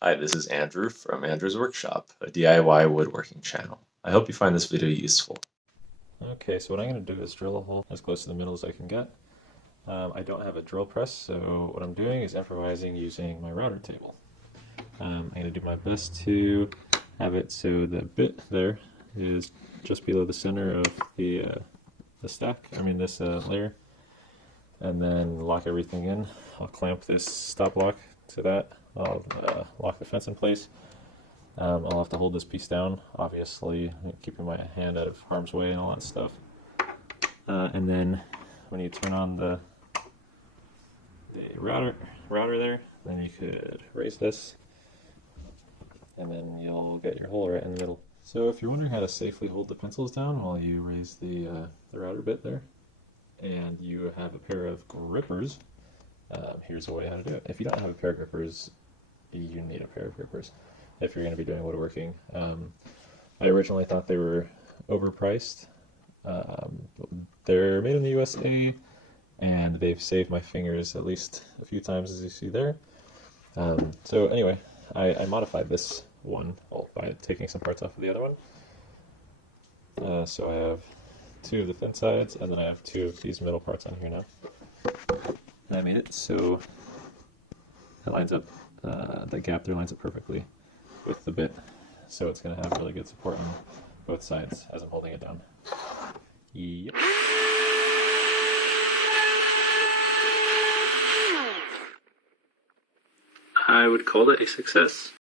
Hi, this is Andrew from Andrew's Workshop, a DIY woodworking channel. I hope you find this video useful. Okay, so what I'm going to do is drill a hole as close to the middle as I can get. I don't have a drill press, so what I'm doing is improvising using my router table. I'm going to do my best to have it so the bit there is just below the center of the stack, this layer, and then lock everything in. I'll clamp this stop lock to that. I'll lock the fence in place. I'll have to hold this piece down, obviously, keeping my hand out of harm's way and all that stuff. And then when you turn on the router there, then you could raise this, and then you'll get your hole right in the middle. So if you're wondering how to safely hold the pencils down while you raise the router bit there, and you have a pair of grippers, here's a way how to do it. If you don't have a pair of grippers, you need a pair of grippers if you're going to be doing woodworking. I originally thought they were overpriced. They're made in the USA, and they've saved my fingers at least a few times, as you see there. So anyway, I modified this one by taking some parts off of the other one. So I have two of the thin sides, and then I have two of these middle parts on here now. And I made it so it lines up, the gap there lines up perfectly with the bit, so it's going to have really good support on both sides as I'm holding it down. Yep. I would call it a success.